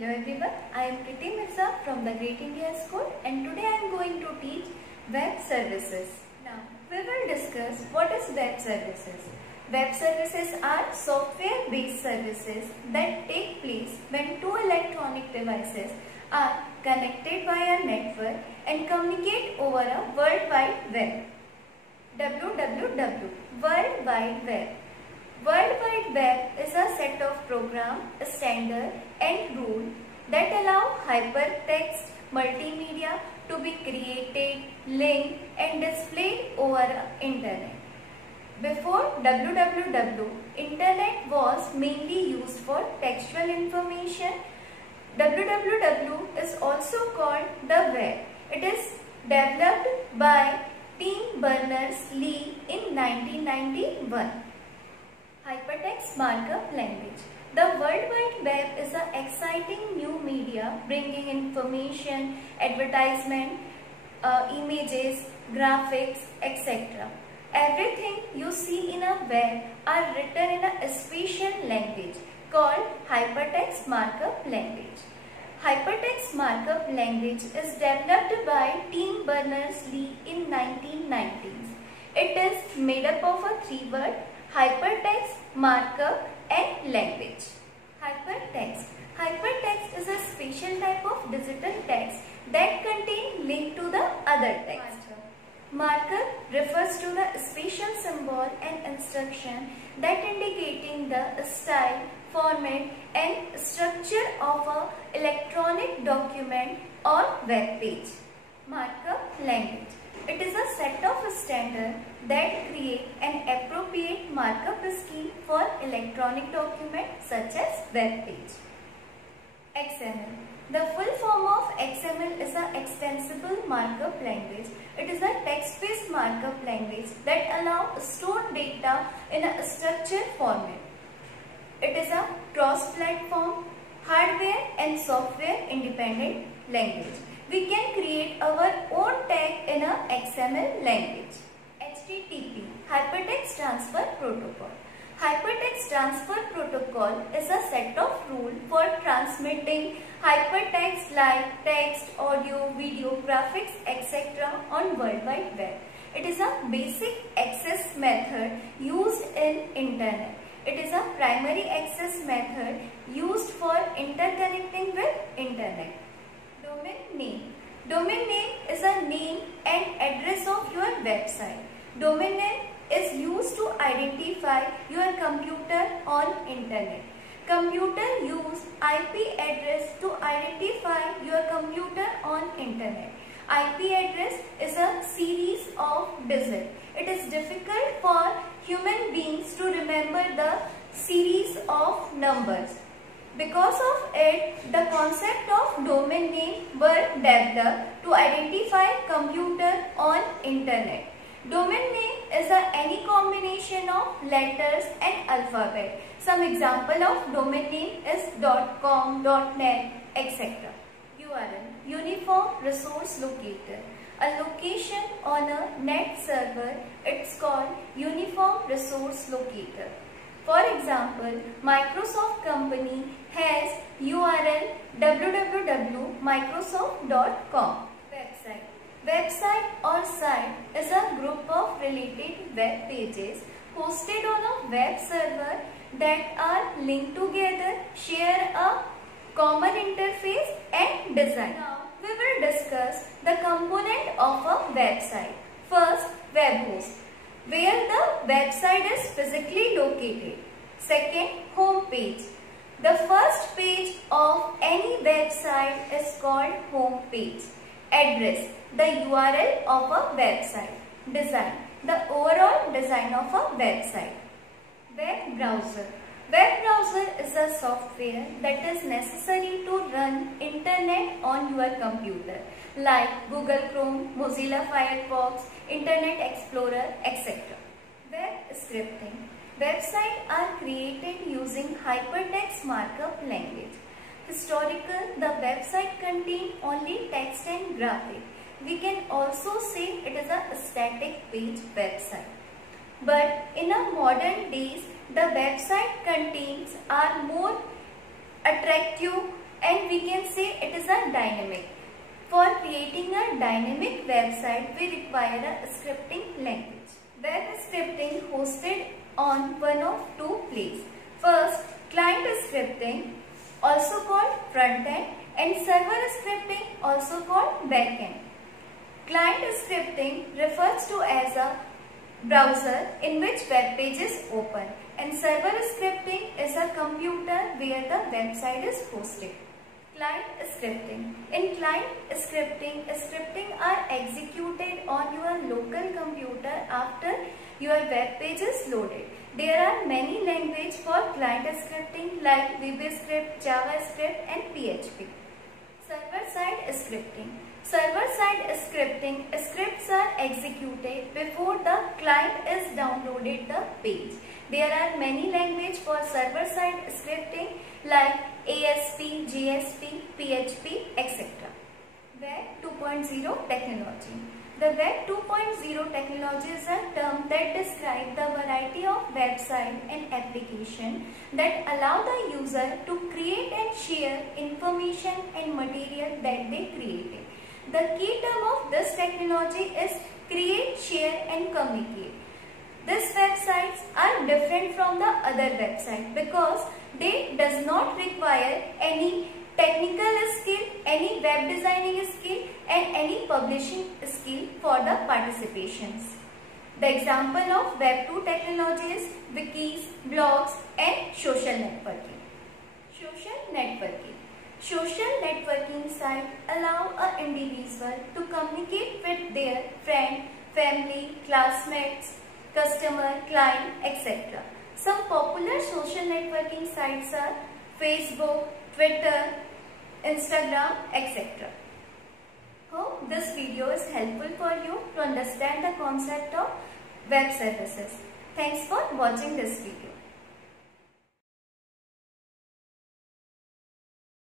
Hello everyone, I am Priti Mirza from the Great India School and today I am going to teach web services. Now we will discuss what is web services. Web services are software based services that take place when two electronic devices are connected via network and communicate over a World Wide Web. www. World Wide Web. World Wide Web is a set of program, standard and rule that allow hypertext multimedia to be created, linked and displayed over internet. Before www, internet was mainly used for textual information. www is also called the web. It is developed by Tim Berners-Lee in 1991. Hypertext Markup Language. The World Wide Web is an exciting new media bringing information, advertisement, images, graphics, etc. Everything you see in a web are written in a special language called Hypertext Markup Language. Hypertext Markup Language is developed by Tim Berners-Lee in 1990s. It is made up of a three-word hypertext, markup and language. Hypertext. Hypertext is a special type of digital text that contains link to the other text. Markup refers to the special symbol and instruction that indicating the style, format and structure of an electronic document or web page. Markup language. It is a set of standards that create an appropriate markup scheme for electronic documents such as web page. XML. The full form of XML is an extensible markup language. It is a text-based markup language that allows stored data in a structured format. It is a cross-platform, hardware and software independent language. We can create our own tag in a XML language. HTTP, Hypertext Transfer Protocol. Hypertext Transfer Protocol is a set of rules for transmitting hypertext like text, audio, video, graphics, etc. on World Wide Web. It is a basic access method used in Internet. It is a primary access method used for interconnecting with Internet. Domain name. Domain name is a name and address of your website. Domain name is used to identify your computer on internet. Computer use IP address to identify your computer on internet. IP address is a series of digits. It is difficult for human beings to remember the series of numbers. Because of it, the concept of domain name were developed to identify computer on internet. Domain name is any combination of letters and alphabet. Some example of domain name is .com, .net, etc. URL, Uniform Resource Locator. A location on a net server, it's called Uniform Resource Locator. For example, Microsoft company has URL www.microsoft.com. Website. Website or site is a group of related web pages hosted on a web server that are linked together, share a common interface and design. Now, we will discuss the component of a website. First, web host, where the website is physically located. Second, home page. The first page of any website is called home page. Address, the URL of a website. Design, the overall design of a website. Web browser. Web browser is a software that is necessary to run internet on your computer like Google Chrome, Mozilla Firefox, Internet Explorer, etc. Web scripting. Websites are created using hypertext markup language. Historical, the website contains only text and graphic. We can also say it is a static page website. But in a modern days, the website contains are more attractive and we can say it is a dynamic. For creating a dynamic website, we require a scripting language. Web scripting hosted on one of two places. First, client scripting, also called front end, and server scripting, also called back end. Client scripting refers to as a browser in which web page is open, and server scripting is a computer where the website is hosted. Client scripting. In client scripting, scripting are executed on your local computer after your web page is loaded. There are many languages for client scripting like VBScript, JavaScript and PHP. Server-side scripting. Server-side scripting, scripts are executed before the client is downloaded the page. There are many languages for server-side scripting like ASP, JSP, PHP, etc. Web 2.0 technology. The Web 2.0 technology is a term that describes the variety of websites and applications that allow the user to create and share information and material that they created. The key term of this technology is create, share and communicate. These websites are different from the other websites because they does not require any technical skill, any web designing skill and any publishing skill for the participations. The example of Web 2 technology is wikis, blogs and social networking. Social networking. Social networking sites allow an individual to communicate with their friend, family, classmates, customer, client, etc. Some popular social networking sites are Facebook, Twitter, Instagram, etc. Hope this video is helpful for you to understand the concept of web services. Thanks for watching this video.